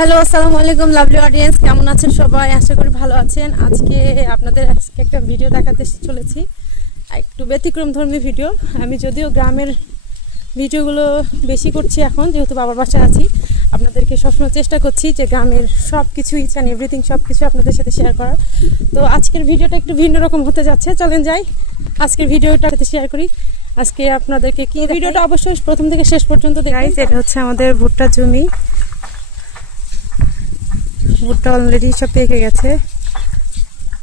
Hello, আসসালামু আলাইকুম lovely audience, কেমন আছেন সবাই? আশা করি ভালো আছেন। আজকে একটা ভিডিও দেখাতে চলেছি, একটু ব্যতিক্রমধর্মী ভিডিও। আমি যদিও গ্রামের ভিডিওগুলো বেশি করছি এখন, যেহেতু বাবার বাসায় আছি। আপনাদেরকে সবসময় চেষ্টা করছি যে গ্রামের সব কিছু ইচ অ্যান্ড এভরিথিং সব কিছু আপনাদের সাথে শেয়ার করার। তো আজকের ভিডিওটা একটু ভিন্ন রকম হতে যাচ্ছে। চলেন যাই আজকের ভিডিওটা সাথে শেয়ার করি। আজকে আপনাদেরকে কি ভিডিওটা অবশ্যই প্রথম থেকে শেষ পর্যন্ত দেখাই। এটা হচ্ছে আমাদের ভুট্টা জমি। ভুট্টা অলরেডি সব পেকে গেছে।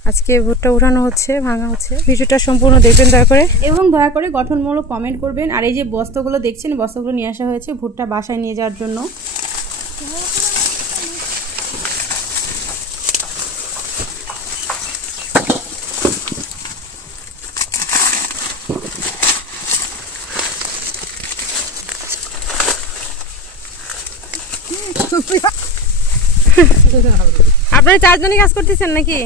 আজকে ভুট্টা উঠানো হচ্ছে, ভাঙা হচ্ছে। ভিডিওটা সম্পূর্ণ দেখবেন দয়া করে, এবং দয়া করে গঠনমূলক কমেন্ট করবেন। আর এই যে বস্তাগুলো দেখছেন, বস্তাগুলো নিয়ে আসা হয়েছে ভুট্টা বাসায় নিয়ে যাওয়ার জন্য। আপনারা চারজনই কাজ করতেছেন নাকি?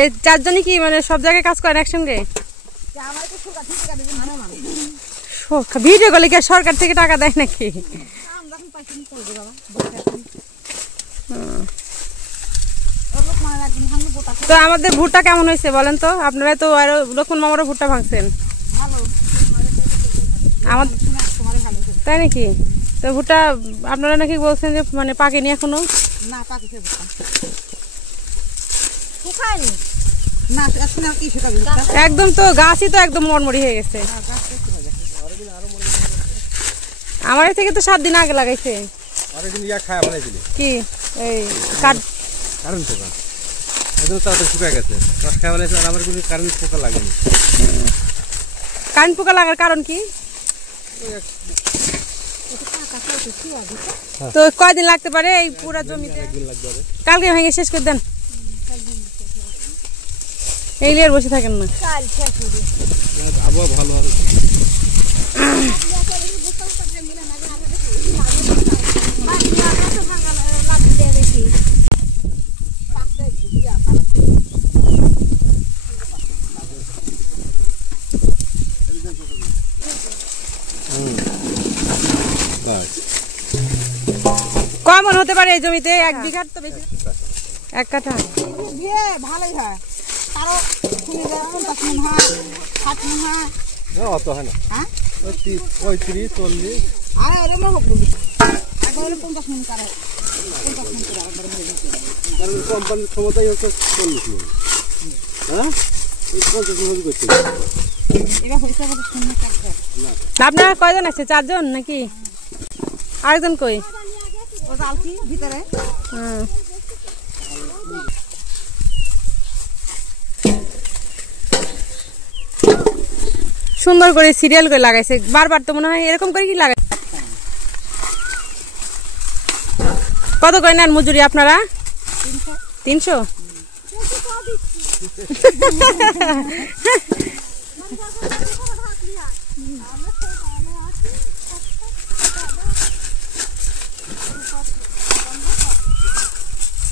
এই চারজনই কি মানে সব জায়গায় কাজ করেন একসঙ্গে? ভিডিও করলে কি সরকার থেকে টাকা দেয় নাকি? তো আমাদের ভুট্টা কেমন হয়েছে বলেন তো? আপনারা তো আরো লক্ষ্মণ মামারও ভুট্টা ভাঙছেন, তাই নাকি? তো ভুট্টা আপনারা নাকি বলছেন যে মানে পাকেনি এখনো? না, পাকেছে একদম। তো গাছই তো একদম মরমরি হয়ে গেছে। আমার থেকে তো 7 দিন আগে লাগাইছে। কি এই কারেন্ট পোকা লাগার কারণ কি? তো কয়দিন লাগতে পারে এই পুরা জমিতে? কালকে ভেঙে শেষ করে দেন, এই লিয়ে বসে থাকেন না। কমন হতে পারে এই জমিতে? 1 বিঘার তো বেশি, 1 কাঠা ভালোই হয়। আরো অত হয় না, 35 40 কোম্পানির ক্ষমতাই হচ্ছে 40 মিনিট। আপনারা কয়জন আছে? 4 জন নাকি? আরেকজন কই? ভিতরে। সুন্দর করে সিরিয়াল করে লাগাইছে, বারবার তো মনে হয় এরকম করে কি লাগাই। কত করে নেন মজুরি আপনারা? 300।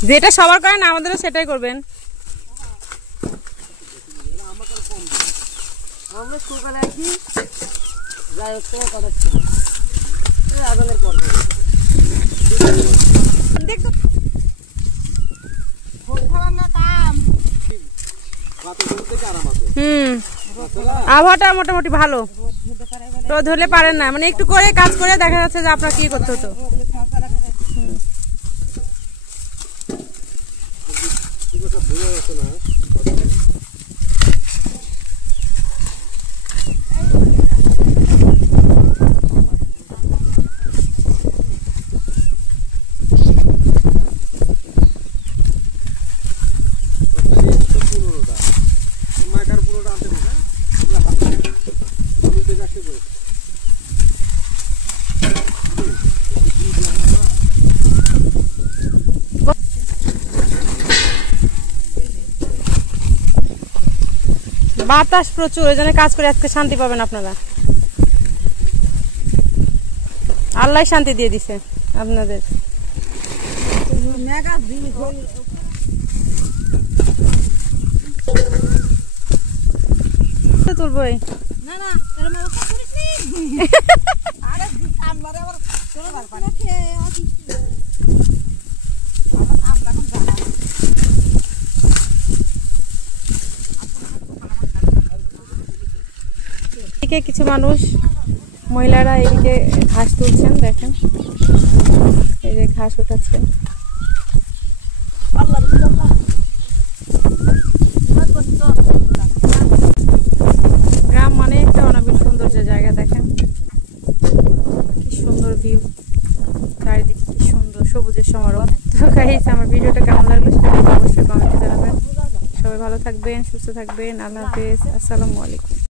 যেটা সবার করেন আমাদেরও সেটাই করবেন। আবহাওয়াটা মোটামুটি ভালো, রোদ হলে পারেন না, মানে একটু করে কাজ করে দেখা যাচ্ছে যে আপনার কি করতে হতো। বাতাস প্রচুর, ওই জন্য কাজ করে আজকে শান্তি পাবেন আপনারা। আল্লাহ শান্তি দিয়ে দিছে আপনাদের। তুলবই না না এদিকে কিছু মানুষ মহিলারা এদিকে ঘাস তুলছেন, দেখেন এই যে ঘাস উঠাচ্ছেন। গ্রাম মানে একটা অনাবিল সৌন্দর্য জায়গা, দেখেন কি সুন্দর ভিউ, চারিদিকে কি সুন্দর সবুজের সমারোহ। তো গাইস, আমার ভিডিওটা কেমন লাগলো সেটা অবশ্যই কমেন্টে জানাবেন। সবাই ভালো থাকবেন, সুস্থ থাকবেন। আল্লাহ হাফেজ, আসসালামু আলাইকুম।